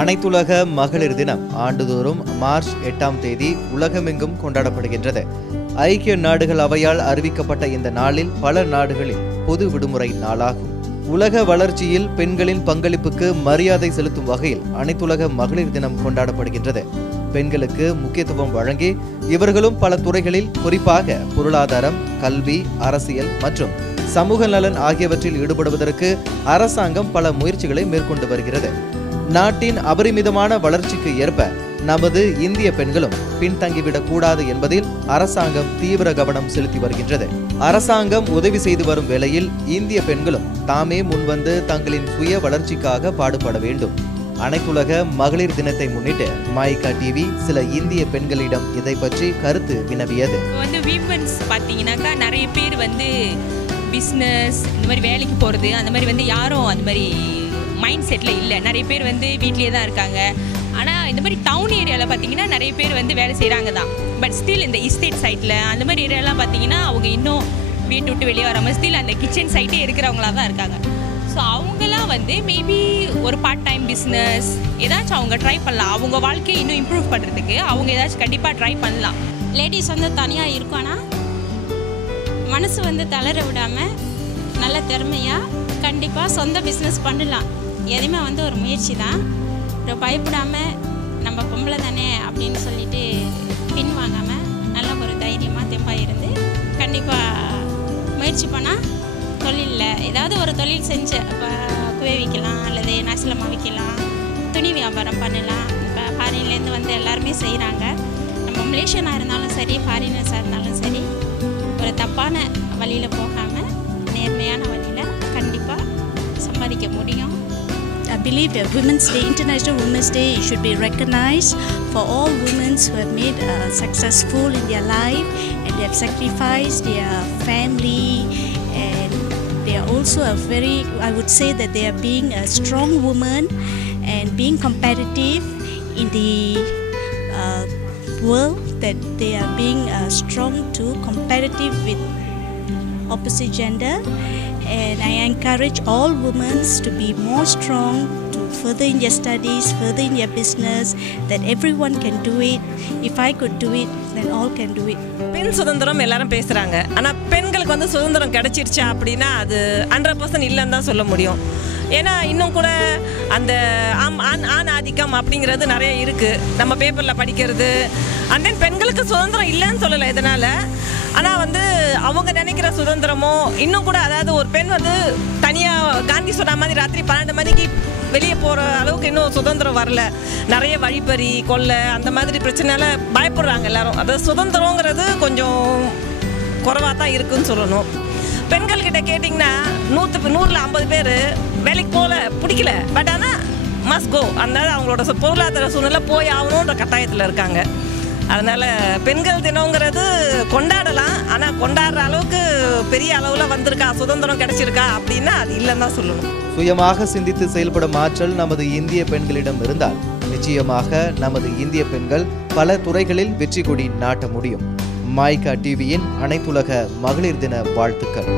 அனைத்துலக மகளிர் தினம் ஆண்டுதோறும் மார்ச் எட்டாம் தேதி உலகமெங்கும் கொண்டாடப்படுகின்றது. ஐக்கிய நாடுகள் அவையால் அறிவிக்கப்பட்ட இந்த நாளில் பல நாடுகளில் பொது விடுமுறை நாளாகும். உலக வளர்ச்சியில் பெண்களின் பங்களிப்புக்கு மரியாதை செலுத்தும் வகையில் அனைத்துலக மகளிர் தினம் கொண்டாடப்படுகின்றது. பெண்களுக்கு முக்கியத்துவம் வழங்கி இவர்களும் பல துறைகளில் குறிப்பாக பொருளாதாரம் கல்வி அரசியல் மற்றும் சமூக நலன் ஆகியவற்றில் ஈடுபடுவதற்கு அரசாங்கம் பல முயற்சிகளை மேற்கொண்டு வருகிறது. நாட்டின் அபரிமிதமான வளர்ச்சிக்கு ஏற்ப நமது இந்திய பெண்களும் பின்தங்கிவிடக் கூடாது என்பதில் அரசாங்கம் தீவிர கவனம் செலுத்தி வருகின்றது. அரசாங்கம் உதவி செய்து வரும் வேளையில் இந்திய பெண்களும் தாமே முன்வந்து தங்களின் சுய வளர்ச்சிக்காக பாடுபட வேண்டும். அனைத்துலக மகளிர் தினத்தை முன்னிட்டு மாய்கா டிவி சில இந்திய பெண்களிடம் இதை பற்றி கருத்து வினவியது. வந்து விமன்ஸ் பார்த்தீங்கன்னாக்கா நிறைய பேர் வந்து பிஸ்னஸ் இந்த மாதிரி வேலைக்கு போகிறது அந்த மாதிரி வந்து யாரும் அந்த மாதிரி மைண்ட் செட்டில் இல்லை. நிறைய பேர் வந்து வீட்லேயே தான் இருக்காங்க. ஆனால் இந்த மாதிரி டவுன் ஏரியாவில் பார்த்தீங்கன்னா நிறைய பேர் வந்து வேலை செய்கிறாங்க தான். பட் ஸ்டில் இந்த இஸ்டேட் சைட்டில் அந்த மாதிரி ஏரியாலாம் பார்த்தீங்கன்னா அவங்க இன்னும் வீட்டு விட்டு வெளியே வராமல் ஸ்டில் அந்த கிச்சன் சைட்டே இருக்கிறவங்களா தான் இருக்காங்க. ஸோ அவங்கெல்லாம் வந்து மேபி ஒரு பார்ட் டைம் பிஸ்னஸ் ஏதாச்சும் அவங்க ட்ரை பண்ணலாம். அவங்க வாழ்க்கையை இன்னும் இம்ப்ரூவ் பண்ணுறதுக்கு அவங்க ஏதாச்சும் கண்டிப்பாக ட்ரை பண்ணலாம். லேடிஸ் வந்து தனியாக இருக்கோன்னா மனசு வந்து தளர விடாமல் நல்ல திறமையாக கண்டிப்பாக சொந்த பிஸ்னஸ் பண்ணலாம். எதுவுமே வந்து ஒரு முயற்சி தான் பயப்படாமல் நம்ம பொம்பளை தானே அப்படின்னு சொல்லிட்டு பின் வாங்காமல் நல்ல ஒரு தைரியமாக தெம்பாக இருந்து கண்டிப்பாக முயற்சி பண்ணால் தொழிலில் ஏதாவது ஒரு தொழில் செஞ்சு இப்போ குவை விற்கலாம் அல்லது நசலமாக விற்கலாம் துணி வியாபாரம் பண்ணலாம். இப்போ ஃபாரின்லேருந்து வந்து எல்லாருமே செய்கிறாங்க நம்ம மலேசியனாக இருந்தாலும் சரி ஃபாரினர்ஸாக இருந்தாலும் சரி ஒரு தப்பான வழியில் போகாமல் நேர்மையான வழியில் கண்டிப்பாக சம்பாதிக்க முடியும். Believe that Women's Day, International Women's Day, should be recognized for all women who have made uh, successful in their life and they have sacrificed their family and they are also a very, I would say that they are being a strong woman and being competitive in the uh, world that they are being uh, strong to competitive with opposite gender and I encourage all women to be more strong to further in their studies, further in their business, that everyone can do it. If I could do it, then all can do it. பெண் சுதந்திரம் எல்லாரும் பேசுகிறாங்க ஆனால் பெண்களுக்கு வந்து சுதந்திரம் கிடைச்சிருச்சா அப்படின்னா அது ஹண்ட்ரட் பர்சன்ட் இல்லைன்னு தான் சொல்ல முடியும். ஏன்னா இன்னும் கூட அந்த ஆம் ஆண் ஆண் ஆதிக்கம் அப்படிங்கிறது நிறைய இருக்குது நம்ம பேப்பரில் படிக்கிறது. அண்ட் தென் பெண்களுக்கு சுதந்திரம் இல்லைன்னு சொல்லலை இதனால். ஆனால் வந்து அவங்க நினைக்கிற சுதந்திரமோ இன்னும் கூட அதாவது ஒரு பெண் வந்து தனியாக காந்தி சொன்ன மாதிரி ராத்திரி பன்னெண்டு மணிக்கு வெளியே போகிற அளவுக்கு இன்னும் சுதந்திரம் வரல. நிறைய வழிப்பறி கொள்ளை அந்த மாதிரி பிரச்சனையால பயப்படுறாங்க எல்லாரும். அதாவது சுதந்திரங்கிறது கொஞ்சம் குறைவாக தான் இருக்குன்னு சொல்லணும். பெண்கள்கிட்ட கேட்டிங்கன்னா நூற்று நூறில் ஐம்பது பேர் வேலைக்கு போகல பிடிக்கல. பட் ஆனால் மஸ்ட் கோ அவங்களோட பொருளாதார சூழ்நிலை போய் ஆகணுன்ற கட்டாயத்தில் இருக்காங்க. அதனால் பெண்கள் தினங்கிறது கொண்டாடலாம். ஆனால் கொண்டாடுற அளவுக்கு பெரிய அளவில் வந்திருக்கா சுதந்திரம் கிடைச்சிருக்கா அப்படின்னா அது இல்லைன்னு தான் சொல்லணும். சுயமாக சிந்தித்து செயல்படும் ஆற்றல் நமது இந்திய பெண்களிடம் இருந்தால் நிச்சயமாக நமது இந்திய பெண்கள் பல துறைகளில் வெற்றி கொடி நாட்ட முடியும். மாய்கா டிவியின் அனைத்துலக மகளிர் தின வாழ்த்துக்கள்.